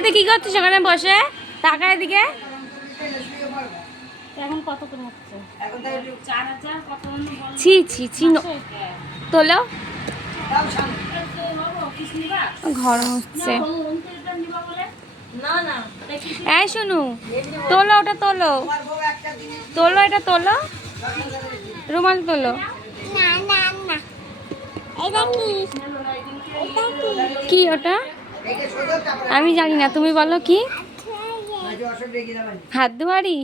এতে কি করছো সেখানে বসে? টাকা এদিকে। এখন কত করে হচ্ছে? ছি ছি ছি, তোলো। ঘর হচ্ছে। এই শোনো, তোলো ওটা তোলো, তোলো এটা তোলো, রুমাল তোলো। কি ওটা? আমি জানি না, তুমি বলো কি? হাত দুয়ারি।